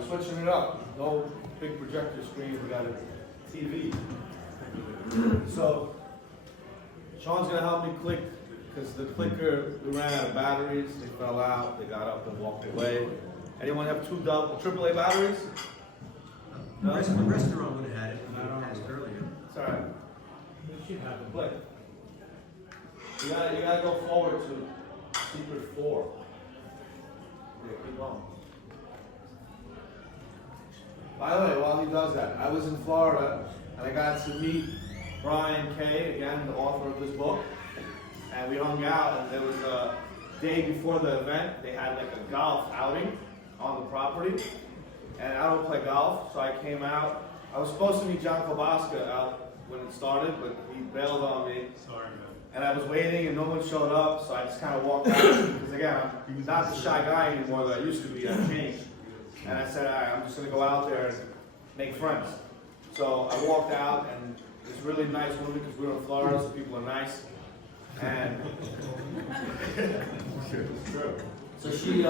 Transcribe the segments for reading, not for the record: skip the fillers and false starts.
we're switching it up. No big projector screen, we got a TV. So, Sean's gonna help me click, because the clicker, we ran out of batteries, they fell out, they got up and walked away. Anyone have two AAA batteries? No? The restaurant would have had it, I asked earlier. It's all right. We should have it. Click. You gotta go forward to secret 4. Yeah, keep going. By the way, while he does that, I was in Florida and I got to meet Brian Kay, again, the author of this book, and we hung out, and there was a day before the event, they had like a golf outing on the property, and I don't play golf, so I came out. I was supposed to meet John Kobaska out when it started, but he bailed on me. Sorry, man. And I was waiting and no one showed up, so I just kind of walked out, because again, I'm not the shy guy anymore that I used to be, I changed. And I said, all right, I'm just gonna go out there and make friends. So I walked out, and it's really nice woman, because we were in Florida, so people are nice. And it's true. So she's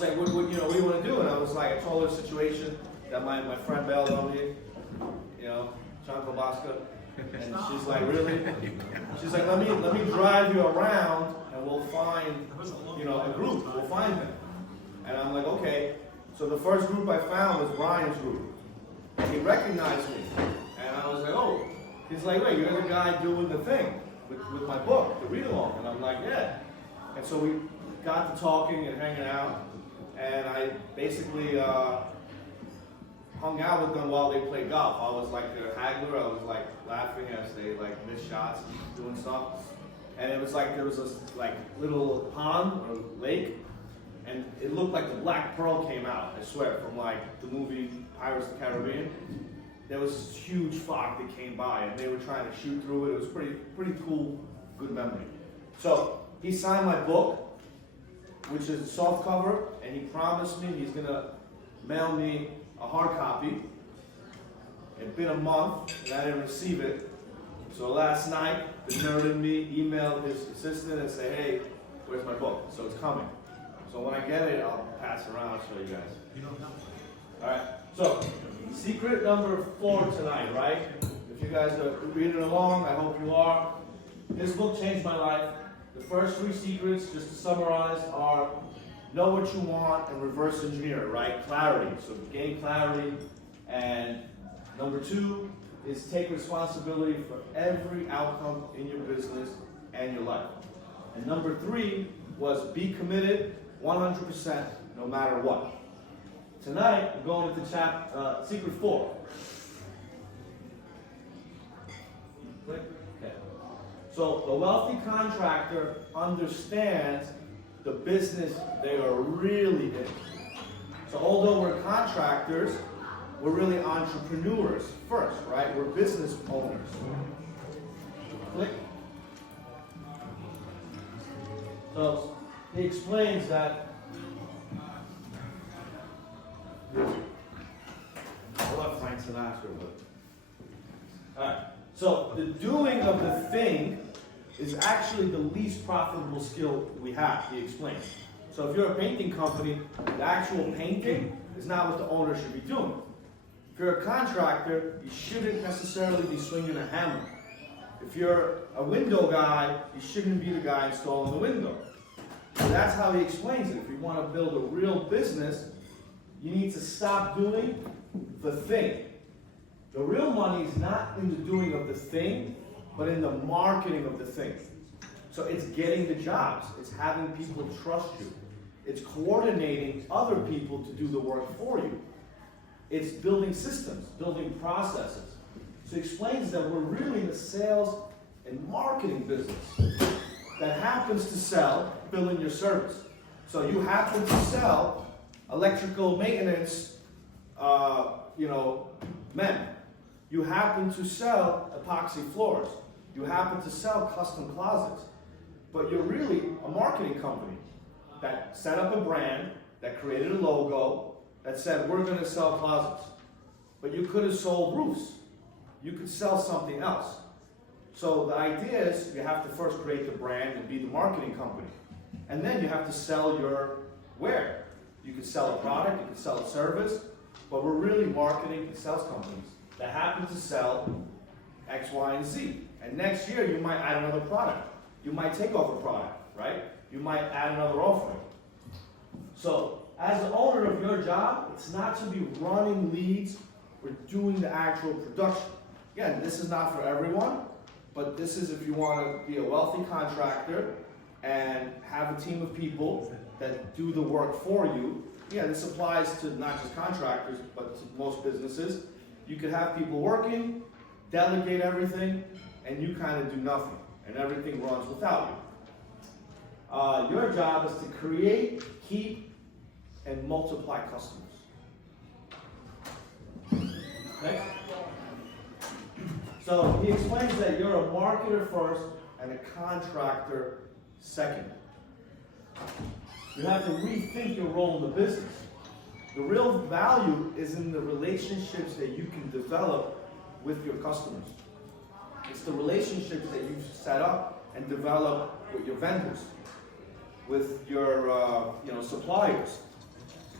like, what do you want to do? And I was like, I told her the situation that my friend bailed on me, John Kobaska. And she's like, really? She's like, let me drive you around, and we'll find, a group. We'll find them. And I'm like, okay. So the first group I found was Brian's group. And he recognized me. And I was like, oh. He's like, wait, you're the guy doing the thing with my book, the read-along. And I'm like, yeah. And so we got to talking and hanging out. And I basically hung out with them while they played golf. I was like their haggler. I was like laughing as they like missed shots, doing stuff. And it was like there was this like little pond or lake, and it looked like the Black Pearl came out. I swear, from like the movie Pirates of the Caribbean. There was this huge fog that came by, and they were trying to shoot through it. It was pretty cool, good memory. So he signed my book, which is a soft cover, and he promised me he's gonna mail me a hard copy. It's been a month, and I didn't receive it. So last night, the nerd in me emailed his assistant and said, hey, where's my book? So it's coming. So when I get it, I'll pass it around and show you guys. All right, so secret number 4 tonight, right? If you guys are reading along, I hope you are. This book changed my life. The first 3 secrets, just to summarize, are know what you want and reverse engineer it, right? Clarity, so gain clarity. And number 2 is take responsibility for every outcome in your business and your life. And number 3 was be committed 100% no matter what. Tonight, we're going into secret 4. Click. Okay. So the wealthy contractor understands the business they are really in. So although we're contractors, we're really entrepreneurs first, right? We're business owners. Click. So he explains that I love Frank Sinatra, but all right. So the doing of the thing is actually the least profitable skill we have, he explains. So if you're a painting company, the actual painting is not what the owner should be doing. If you're a contractor, you shouldn't necessarily be swinging a hammer. If you're a window guy, you shouldn't be the guy installing the window. So that's how he explains it. If you want to build a real business, you need to stop doing the thing. The real money is not in the doing of the thing, but in the marketing of the thing. So it's getting the jobs. It's having people trust you. It's coordinating other people to do the work for you. It's building systems, building processes. So he explains that we're really in the sales and marketing business that happens to sell billing your service. So you happen to sell electrical maintenance, men. You happen to sell epoxy floors. You happen to sell custom closets. But you're really a marketing company that set up a brand, that created a logo, that said, we're going to sell closets. But you could have sold roofs. You could sell something else. So the idea is you have to first create the brand and be the marketing company. And then you have to sell your ware. You could sell a product, you could sell a service, but we're really marketing to sales companies that happen to sell X, Y, and Z. And next year, you might add another product. You might take off a product, right? You might add another offering. So, as the owner of your job, it's not to be running leads or doing the actual production. Again, this is not for everyone, but this is if you want to be a wealthy contractor and have a team of people that do the work for you. Yeah, this applies to not just contractors, but to most businesses. You could have people working, delegate everything, and you kind of do nothing, and everything runs without you. Your job is to create, keep, and multiply customers. Next. So he explains that you're a marketer first and a contractor second. You have to rethink your role in the business. The real value is in the relationships that you can develop with your customers. It's the relationships that you set up and develop with your vendors, with your suppliers.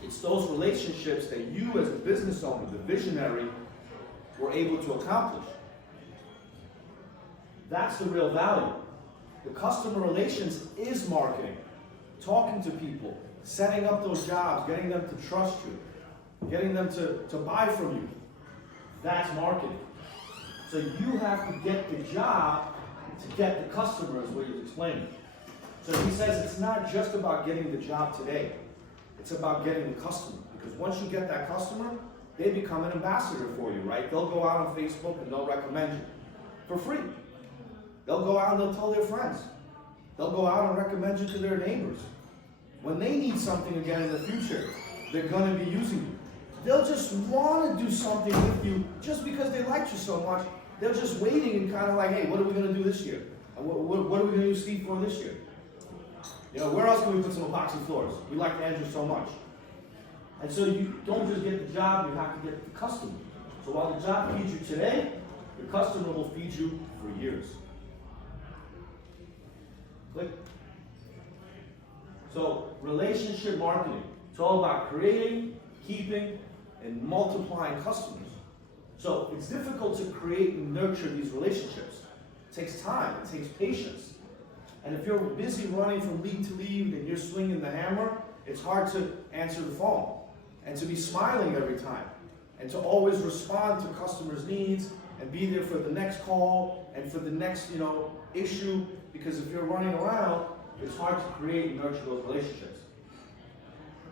It's those relationships that you as the business owner, the visionary, were able to accomplish. That's the real value. The customer relations is marketing. Talking to people, setting up those jobs, getting them to trust you, getting them to buy from you. That's marketing. So you have to get the job to get the customer, is what he's explaining. So he says it's not just about getting the job today. It's about getting the customer. Because once you get that customer, they become an ambassador for you, right? They'll go out on Facebook and they'll recommend you for free. They'll go out and they'll tell their friends. They'll go out and recommend you to their neighbors. When they need something again in the future, they're going to be using you. They'll just want to do something with you just because they liked you so much. They're just waiting and kind of like, hey, what are we going to do this year? What are we going to use Steve for this year? You know, where else can we put some epoxy floors? We like Andrew so much. And so you don't just get the job, you have to get the customer. So while the job feeds you today, your customer will feed you for years. Click. So relationship marketing. It's all about creating, keeping, and multiplying customers. So it's difficult to create and nurture these relationships. It takes time, it takes patience. And if you're busy running from lead to lead and you're swinging the hammer, it's hard to answer the phone and to be smiling every time and to always respond to customers' needs and be there for the next call and for the next, issue. Because if you're running around, it's hard to create and nurture those relationships.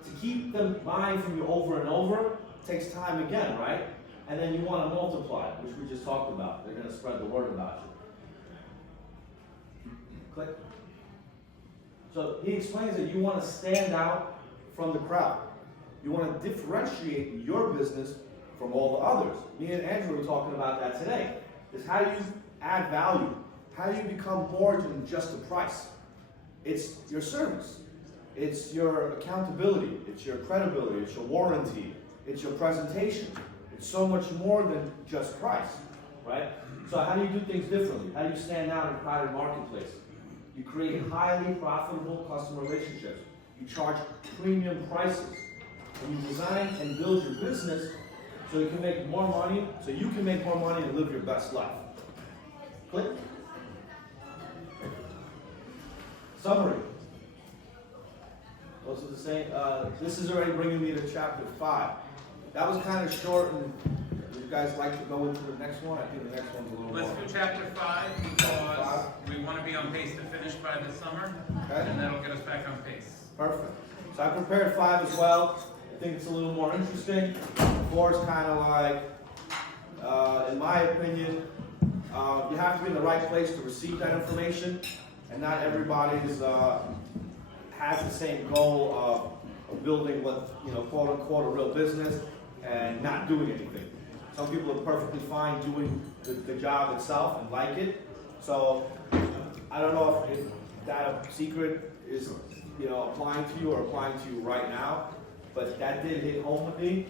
To keep them buying from you over and over takes time again, right? And then you want to multiply, which we just talked about. They're going to spread the word about you. Click. So he explains that you want to stand out from the crowd. You want to differentiate your business from all the others. Me and Andrew were talking about that today. Is how do you add value? How do you become more than just a price? It's your service. It's your accountability. It's your credibility. It's your warranty. It's your presentation. It's so much more than just price, right? So how do you do things differently? How do you stand out in a crowded marketplace? You create highly profitable customer relationships. You charge premium prices. And you design and build your business so you can make more money, and live your best life. Click. Summary. Those are the same. This is already bringing me to chapter 5. That was kind of short, and you guys like to go into the next one? I think the next one's a little more. Let's do chapter 5 because we want to be on pace to finish by the summer, Okay. and that'll get us back on pace. Perfect. So I prepared 5 as well. I think it's a little more interesting. 4 is kind of like, in my opinion, you have to be in the right place to receive that information, and not everybody has the same goal of building what, quote unquote, a real business and not doing anything. Some people are perfectly fine doing the job itself and like it. So I don't know if that secret is, applying to you or applying to you right now, but that did hit home with me.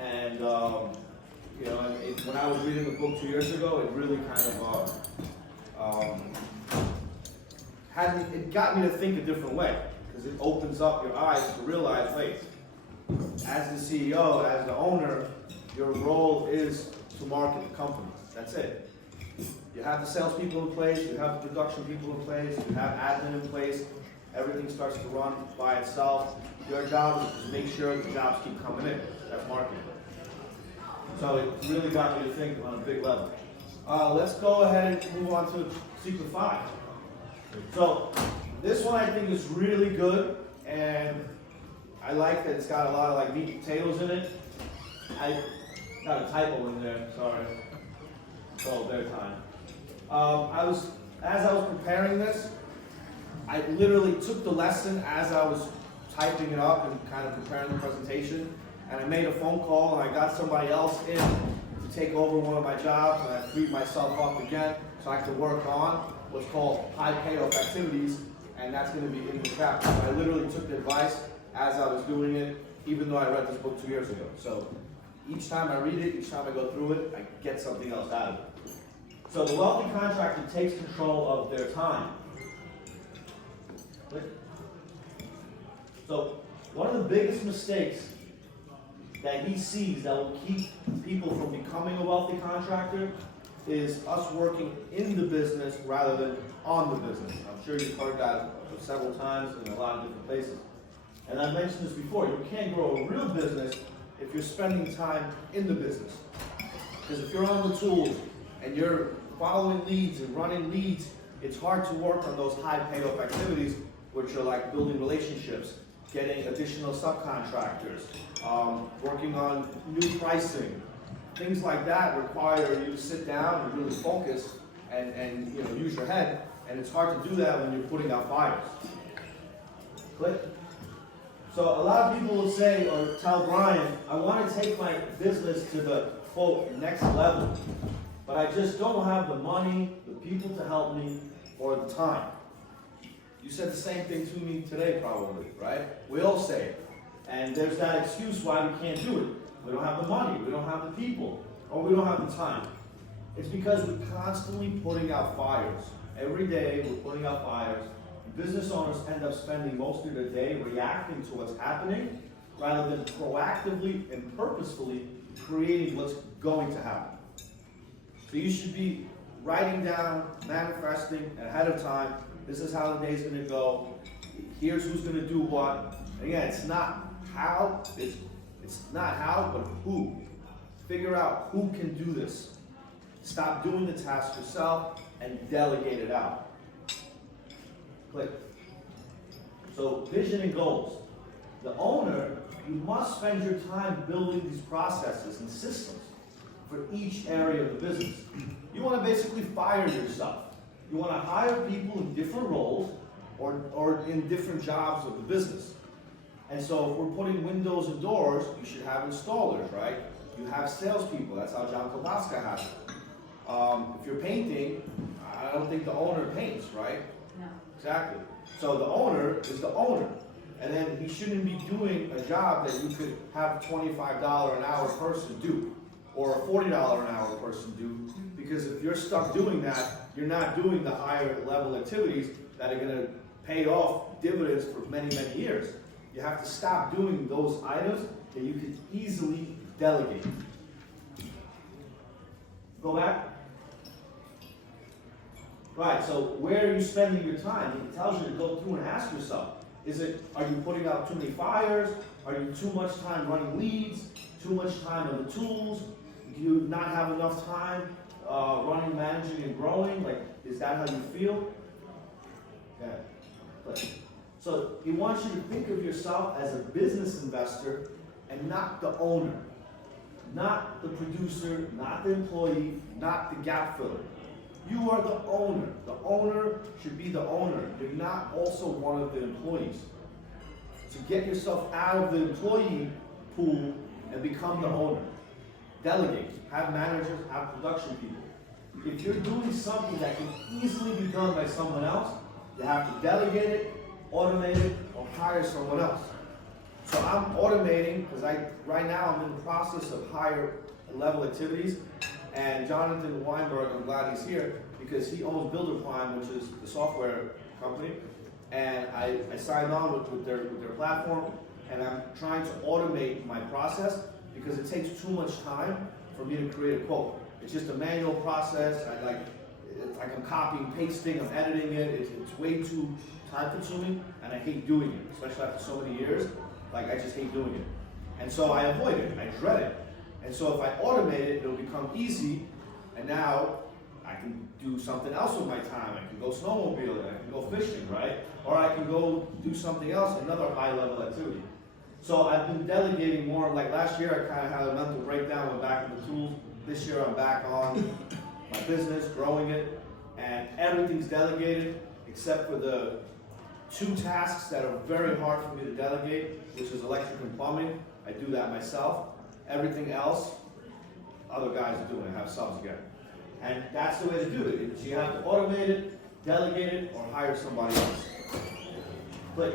And when I was reading the book 2 years ago, it really kind of it got me to think a different way, because it opens up your eyes to realize, wait, as the CEO, as the owner, your role is to market the company. That's it. You have the salespeople in place, you have the production people in place, you have admin in place, everything starts to run by itself. Your job is to make sure the jobs keep coming in. That's marketing. So it really got me to think on a big level. Let's go ahead and move on to Secret 5. So this one I think is really good, and I like that it's got a lot of like meat and potatoes in it. I got a typo in there, sorry. So their time. As I was preparing this, I literally took the lesson as I was typing it up and kind of preparing the presentation, and I made a phone call and I got somebody else in to take over one of my jobs, and I freed myself up again so I could work on what's called high payoff activities, and that's going to be in the chapter. So I literally took the advice as I was doing it, even though I read this book 2 years ago. So each time I read it, each time I go through it, I get something else out of it. So the wealthy contractor takes control of their time. So one of the biggest mistakes that he sees that will keep people from becoming a wealthy contractor is us working in the business rather than on the business. I'm sure you've heard that several times in a lot of different places. And I mentioned this before, you can't grow a real business if you're spending time in the business. Because if you're on the tools and you're following leads and running leads, it's hard to work on those high payoff activities, which are like building relationships, getting additional subcontractors, working on new pricing. Things like that require you to sit down and really focus and use your head, and it's hard to do that when you're putting out fires. Click. So a lot of people will say or tell Brian, I want to take my business to the, quote, next level, but I just don't have the money, the people to help me, or the time. You said the same thing to me today probably, right? We all say it. And there's that excuse why we can't do it. We don't have the money, we don't have the people, or we don't have the time. It's because we're constantly putting out fires. Every day we're putting out fires. Business owners end up spending most of their day reacting to what's happening rather than proactively and purposefully creating what's going to happen. So you should be writing down, manifesting ahead of time. This is how the day's going to go. Here's who's going to do what. Again, it's not how, it's not how, but who. Figure out who can do this. Stop doing the task yourself and delegate it out. Click. So vision and goals. The owner, you must spend your time building these processes and systems for each area of the business. You want to basically fire yourself. You want to hire people in different roles or in different jobs of the business. And so if we're putting windows and doors, you should have installers, right? You have salespeople. That's how John Kobaska has it. If you're painting, I don't think the owner paints, right? No. Exactly. So the owner is the owner. And then he shouldn't be doing a job that you could have a $25 an hour person do, or a $40 an hour person do, because if you're stuck doing that, you're not doing the higher level activities that are going to pay off dividends for many, many years. You have to stop doing those items that you can easily delegate. Go back. Right, so where are you spending your time? It tells you to go through and ask yourself, are you putting out too many fires? Are you too much time running leads? Too much time on the tools? Do you not have enough time running, managing, and growing? Like, is that how you feel? Okay. So he wants you to think of yourself as a business investor and not the owner. Not the producer, not the employee, not the gap filler. You are the owner. The owner should be the owner. You're not also one of the employees. So get yourself out of the employee pool and become the owner. Delegate. Have managers, have production people. If you're doing something that can easily be done by someone else, you have to delegate it, automate it, or hire someone else. So I'm automating because right now I'm in the process of higher level activities. And Jonathan Weinberg, I'm glad he's here because he owns BuilderPrime, which is the software company. And I signed on with their platform, and I'm trying to automate my process because it takes too much time for me to create a quote. It's just a manual process. It's like I'm copying, pasting, I'm editing it. It's way too time consuming, and I hate doing it, especially after so many years. Like, I just hate doing it. And so I avoid it, I dread it. And so if I automate it, it'll become easy, and now I can do something else with my time. I can go snowmobiling, I can go fishing, right? Or I can go do something else, another high level activity. So I've been delegating more. Like last year, I kind of had a mental breakdown, went back to the tools. This year, I'm back on my business, growing it, and everything's delegated except for the 2 tasks that are very hard for me to delegate, which is electric and plumbing. I do that myself. Everything else, other guys are doing. I have subs again. And that's the way to do it. So you have to automate it, delegate it, or hire somebody else. Click.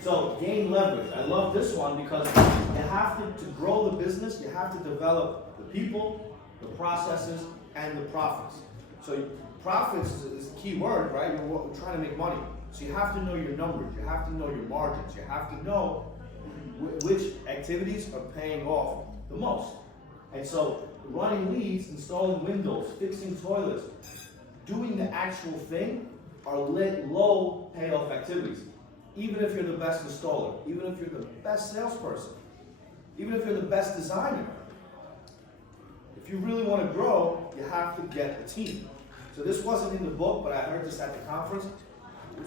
So gain leverage. I love this one because you have to grow the business, you have to develop the people, the processes, and the profits. So profits is a key word, right? We're trying to make money. So you have to know your numbers, you have to know your margins, you have to know which activities are paying off the most. And so running leads, installing windows, fixing toilets, doing the actual thing are low payoff activities. Even if you're the best installer, even if you're the best salesperson, even if you're the best designer. If you really want to grow, you have to get a team. So this wasn't in the book, but I heard this at the conference.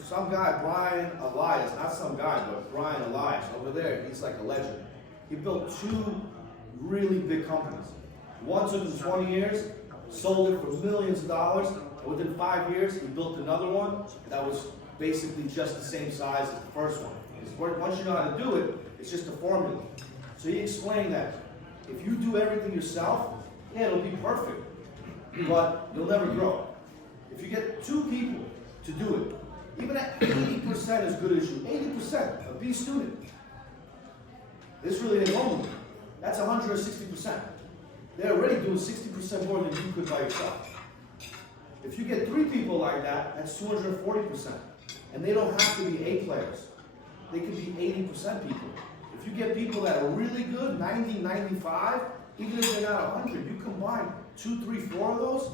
Some guy, Brian Elias, not some guy, but Brian Elias over there, he's like a legend. He built 2 really big companies. One took him 20 years, sold it for millions of dollars, and within 5 years, he built another one that was basically just the same size as the first one. Because once you know how to do it, it's just a formula. So he explained that if you do everything yourself, yeah, it'll be perfect, but you'll never grow. If you get 2 people to do it, even at 80% as good as you, 80%, a B student, this really ain't wrong with you. That's 160%. They're already doing 60% more than you could by yourself. If you get 3 people like that, that's 240%. And they don't have to be A players. They could be 80% people. If you get people that are really good, 90, 95, even if they're not 100, you combine 2, 3, 4 of those,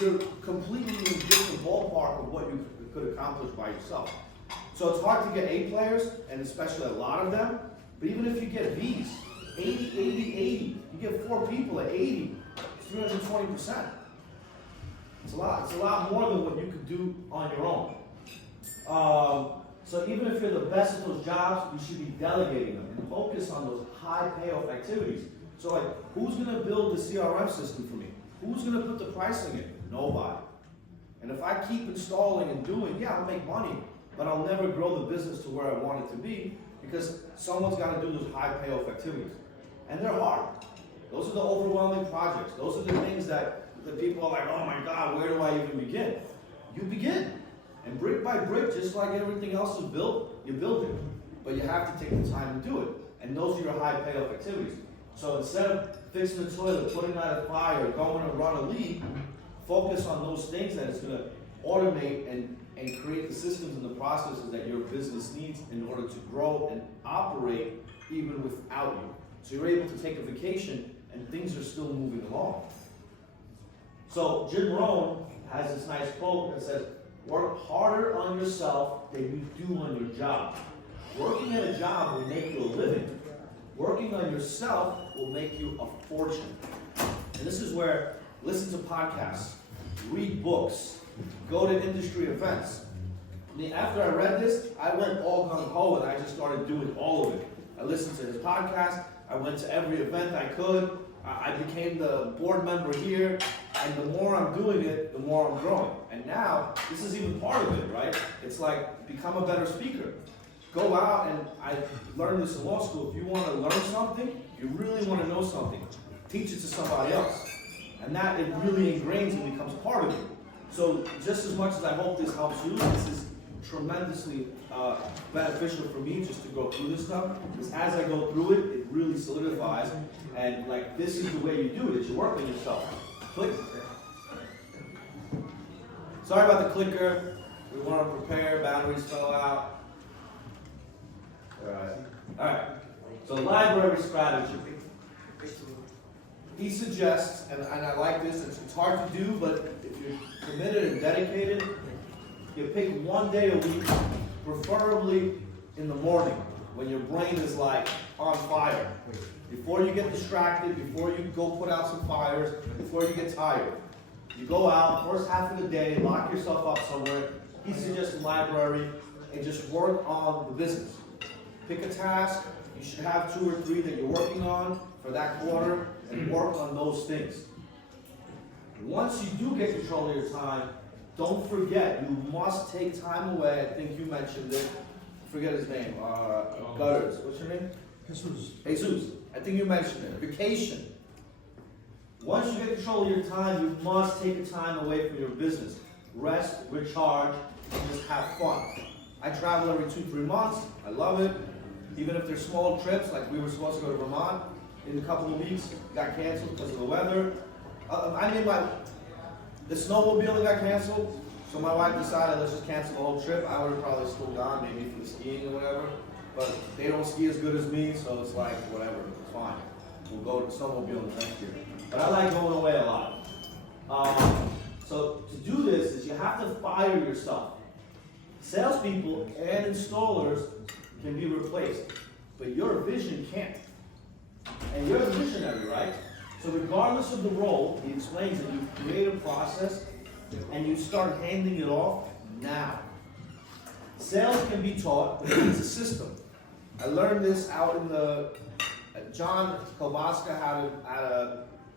you're completely in a different ballpark of what you could accomplish by yourself. So it's hard to get A players, and especially a lot of them, but even if you get Bs, 80, 80, 80, you get 4 people at 80, it's 320%. It's a lot more than what you could do on your own. So even if you're the best at those jobs, you should be delegating them and focus on those high payoff activities. So like, who's gonna build the CRM system for me? Who's gonna put the pricing in? Nobody. And if I keep installing and doing, yeah, I'll make money, but I'll never grow the business to where I want it to be because someone's gotta do those high payoff activities. And they're hard. Those are the overwhelming projects. Those are the things that the people are like, oh my God, where do I even begin? You begin. And brick by brick, just like everything else is built, you build it. But you have to take the time to do it. And those are your high payoff activities. So instead of fixing the toilet, putting out a fire, going to run a lead, focus on those things that it's going to automate and create the systems and the processes that your business needs in order to grow and operate even without you. So you're able to take a vacation and things are still moving along. So Jim Rohn has this nice quote that says, work harder on yourself than you do on your job. Working at a job will make you a living. Working on yourself will make you a fortune. And this is where, listen to podcasts, read books, go to industry events. I mean, after I read this, I went all gung-ho and I just started doing all of it. I listened to his podcast, I went to every event I could, I became the board member here, and the more I'm doing it, the more I'm growing. And now, this is even part of it, right? It's like, become a better speaker. Go out, and I learned this in law school, if you want to learn something, you really want to know something, teach it to somebody else. And that, it really ingrains and becomes part of you. So just as much as I hope this helps you, this is tremendously beneficial for me just to go through this stuff, because as I go through it, it really solidifies, and like, this is the way you do it, is you work on yourself. Click. Sorry about the clicker, we want to prepare, batteries fell out. Alright. So library strategy. He suggests, and I like this, it's hard to do, but if you're committed and dedicated, you pick one day a week, preferably in the morning, when your brain is like on fire. Before you get distracted, before you go put out some fires, before you get tired. You go out, first half of the day, lock yourself up somewhere. He suggests a library, and just work on the business. Pick a task, you should have 2 or 3 that you're working on for that quarter, and work on those things. Once you do get control of your time, don't forget, you must take time away. I think you mentioned it. I forget his name. Gutters. What's your name? Jesus. I think you mentioned it. Vacation. Once you get control of your time, you must take the time away from your business. Rest, recharge, and just have fun. I travel every 2-3 months. I love it. Even if they're small trips, like we were supposed to go to Vermont in a couple of weeks, got canceled because of the weather. The snowmobiling got canceled, so my wife decided let's just cancel the whole trip. I would have probably still gone, maybe for the skiing or whatever. But they don't ski as good as me, so it's like, whatever, it's fine. We'll go to snowmobiling next year. But I like going away a lot. So to do this is you have to fire yourself. Salespeople and installers can be replaced, but your vision can't. And you're the visionary, right? So regardless of the role, he explains that you create a process and you start handing it off now. Sales can be taught, but it's a system. I learned this out in the, John Kobaska had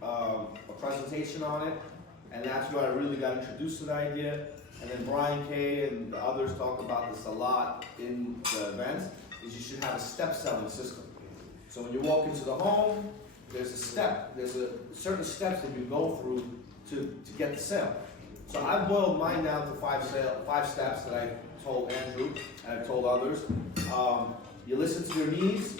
a presentation on it, and that's where I really got introduced to the idea. And then Brian Kay and the others talk about this a lot in the events, is you should have a step selling system. So when you walk into the home, there's a certain steps that you go through to get the sale. So I've boiled mine down to 5 steps that I told Andrew and I told others. You listen to your needs,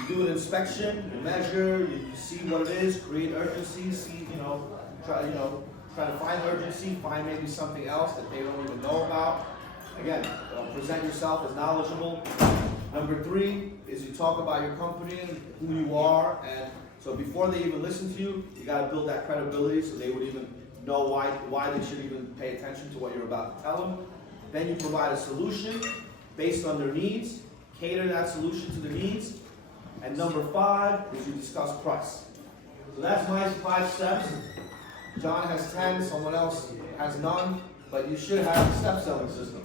you do an inspection, you measure, you see what it is, create urgency, try to find urgency, find maybe something else that they don't even know about. Again, present yourself as knowledgeable. Number 3 is you talk about your company and who you are, and so before they even listen to you, you got to build that credibility so they would even know why they should even pay attention to what you're about to tell them. Then you provide a solution based on their needs, cater that solution to their needs, and number 5 is you discuss price. So that's my 5 steps. John has 10, someone else has none, but you should have a step selling system.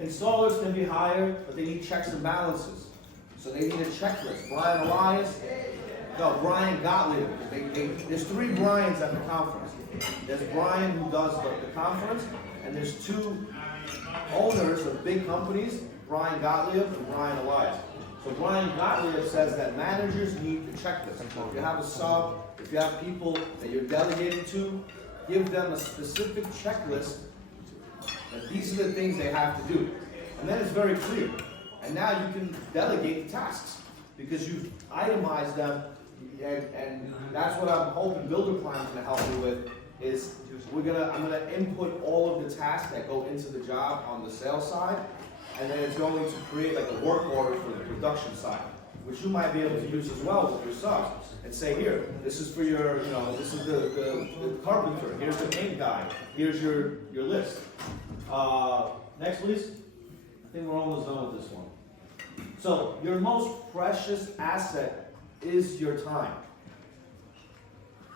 Installers can be hired, but they need checks and balances. So they need a checklist. Brian Gottlieb. There's 3 Brians at the conference. There's Brian who does the conference, and there's 2 owners of big companies, Brian Gottlieb and Brian Elias. So Brian Gottlieb says that managers need the checklist. So if you have a sub, if you have people that you're delegating to, give them a specific checklist that these are the things they have to do. And then it's very clear. And now you can delegate the tasks because you've itemized them, and that's what I'm hoping Builder Plan is going to help me with, is I'm going to input all of the tasks that go into the job on the sales side, and then it's going to create like a work order for the production side, which you might be able to use as well with your subs, and say, here, this is for your, this is the carpenter, here's the paint guy, here's your list. Next, please. I think we're almost done with this one. So, your most precious asset is your time.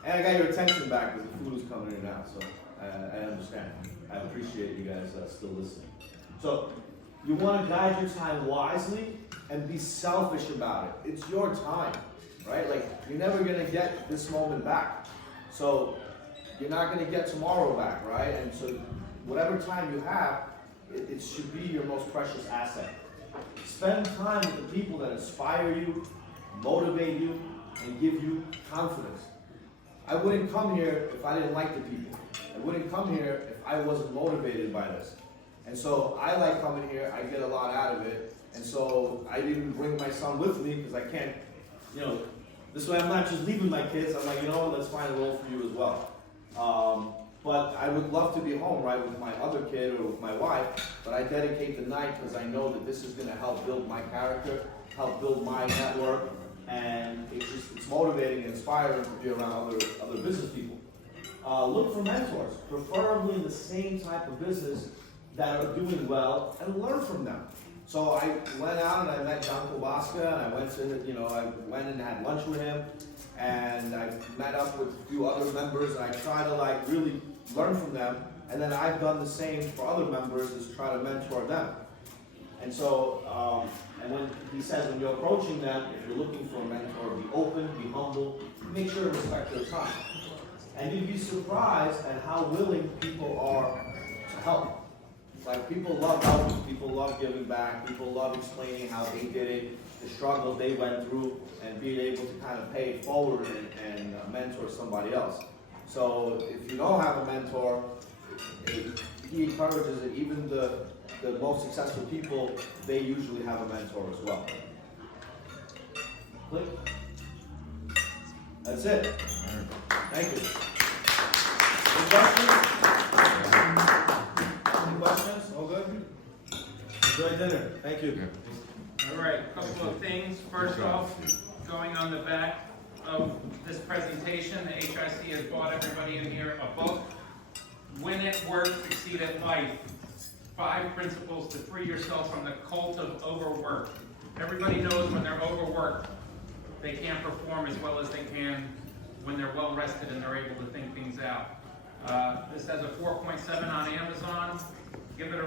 And I got your attention back because the food is coming in now, so I understand. I appreciate you guys still listening. So, you want to guide your time wisely and be selfish about it. It's your time, right? Like, you're never going to get this moment back. So, you're not going to get tomorrow back, right? And so, whatever time you have, it should be your most precious asset. Spend time with the people that inspire you, motivate you, and give you confidence. I wouldn't come here if I didn't like the people. I wouldn't come here if I wasn't motivated by this. And so I like coming here, I get a lot out of it. And so I didn't bring my son with me because I can't, this way I'm not just leaving my kids. I'm like, let's find a role for you as well. But I would love to be home, right, with my other kid or with my wife, but I dedicate the night because I know that this is gonna help build my character, help build my network, and it's motivating and inspiring to be around other business people. Look for mentors, preferably in the same type of business that are doing well, and learn from them. So I went out and I met John Kobaska, and I went and had lunch with him, and I met up with a few other members, and I try to like really learn from them, and then I've done the same for other members, is try to mentor them. And so, and when he says when you're approaching them, if you're looking for a mentor, be open, be humble, make sure to respect their time. And you'd be surprised at how willing people are to help. Like, people love helping, people love giving back, people love explaining how they did it, the struggle they went through, and being able to kind of pay it forward and mentor somebody else. So if you don't have a mentor, he encourages it. Even the most successful people, they usually have a mentor as well. Click. That's it. Thank you. Any questions? Any questions? All good? Enjoy dinner. Thank you. All right, a couple of things. First off, going on the back of this presentation, the HIC has bought everybody in here a book, Win at Work, Succeed at Life. 5 principles to free yourself from the cult of overwork. Everybody knows when they're overworked, they can't perform as well as they can when they're well rested and they're able to think things out. This has a 4.7 on Amazon. Give it a